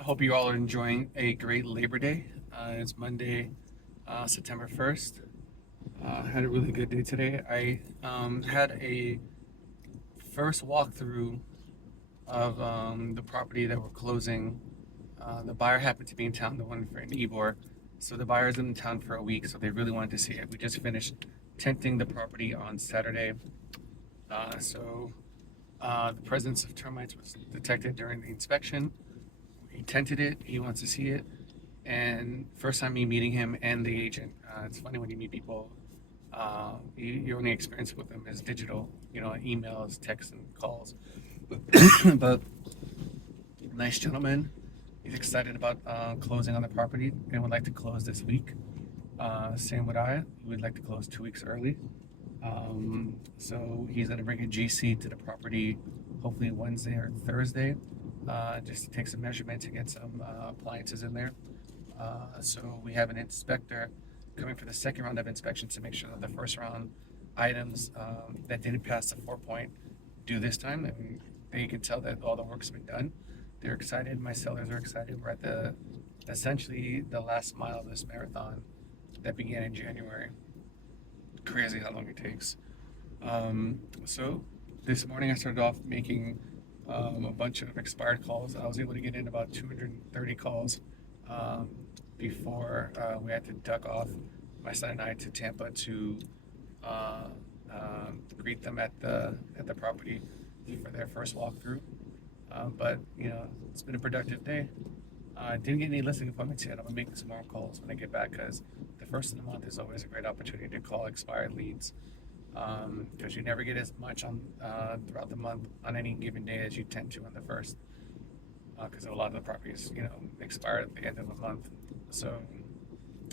I hope you all are enjoying a great Labor Day. It's Monday, September 1st. Had a really good day today. I had a first walkthrough of the property that we're closing. The buyer happened to be in town, the one for an Ebor. So the buyer's in town for a week, so they really wanted to see it. We just finished tenting the property on Saturday. The presence of termites was detected during the inspection. He tented it, he wants to see it. And first time me meeting him and the agent, it's funny when you meet people, your only experience with them is digital, emails, texts, and calls. But nice gentleman. He's excited about closing on the property and would like to close this week. Same with I. We would like to close 2 weeks early. So he's going to bring a GC to the property hopefully Wednesday or Thursday, just to take some measurements and get some appliances in there. So we have an inspector coming for the second round of inspections to make sure that the first round items that didn't pass the 4 point do this time. And they can tell that all the work's been done. They're excited. My sellers are excited. We're at essentially the last mile of this marathon that began in January. Crazy how long it takes. So this morning I started off making a bunch of expired calls. I was able to get in about 230 calls before we had to duck off, my son and I, to Tampa to greet them at the property for their first walkthrough. But it's been a productive day. I didn't get any listing appointments yet. I'm gonna make some more calls when I get back because the first of the month is always a great opportunity to call expired leads, because you never get as much on throughout the month on any given day as you tend to on the first, because a lot of the properties expire at the end of the month. So,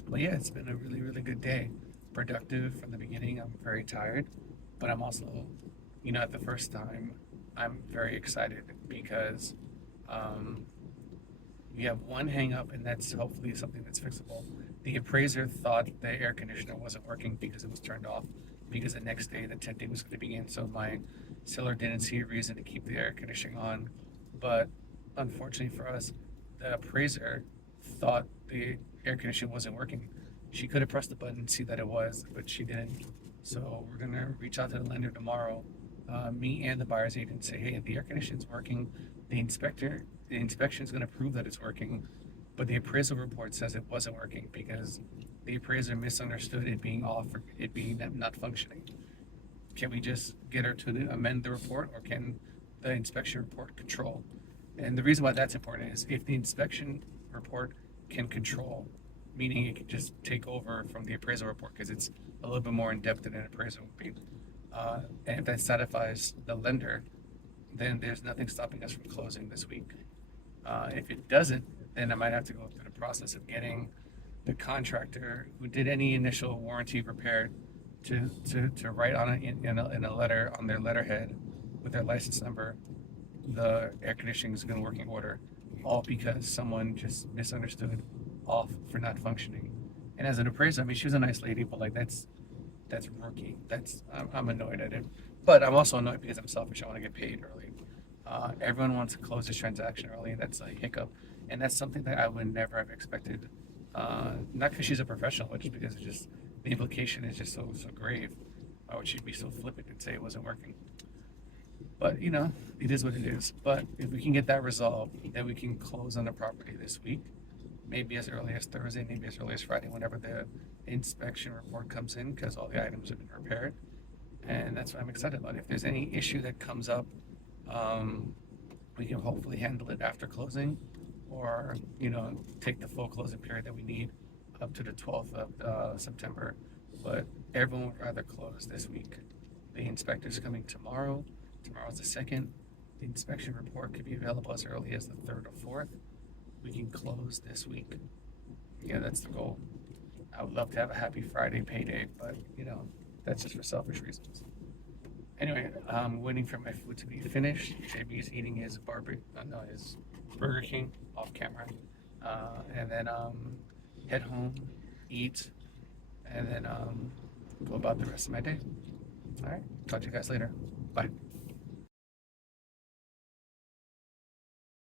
but yeah, it's been a really really good day, productive from the beginning. I'm very tired, but I'm also, at the first time, I'm very excited because. We have one hang up, and that's hopefully something that's fixable. The appraiser thought the air conditioner wasn't working because it was turned off, because the next day the tenting was going to begin. So my seller didn't see a reason to keep the air conditioning on. But unfortunately for us, the appraiser thought the air conditioning wasn't working. She could have pressed the button and see that it was, but she didn't. So we're going to reach out to the lender tomorrow, me and the buyer's agent, say, hey, the air conditioning's working. The inspection is going to prove that it's working, but the appraisal report says it wasn't working because the appraiser misunderstood it being off or it being not functioning. Can we just get her to amend the report, or can the inspection report control? And the reason why that's important is if the inspection report can control, meaning it can just take over from the appraisal report because it's a little bit more in depth than an appraisal would be. And if that satisfies the lender, then there's nothing stopping us from closing this week. If it doesn't, then I might have to go through the process of getting the contractor who did any initial warranty repair to write on it in a letter on their letterhead with their license number, the air conditioning is going to work in order, all because someone just misunderstood off for not functioning. And as an appraiser, I mean, she was a nice lady, but like that's rookie. I'm annoyed at it, but I'm also annoyed because I'm selfish. I want to get paid early. Everyone wants to close this transaction early, and that's a hiccup. And that's something that I would never have expected. Not because she's a professional, but just because it's just the implication is just so grave. Why would she be so flippant and say it wasn't working? But it is what it is. But if we can get that resolved, then we can close on the property this week. Maybe as early as Thursday, maybe as early as Friday, whenever the inspection report comes in, because all the items have been repaired. And that's what I'm excited about. If there's any issue that comes up, we can hopefully handle it after closing, or take the full closing period that we need up to the 12th of September. But everyone would rather close this week. The inspector's coming tomorrow. Tomorrow's the 2nd. The inspection report could be available as early as the 3rd or 4th. We can close this week. Yeah, that's the goal. I would love to have a happy Friday payday, but that's just for selfish reasons. Anyway, I'm waiting for my food to be finished. JB is eating his his Burger King off camera, and then head home, eat, and then go about the rest of my day. All right, talk to you guys later. Bye.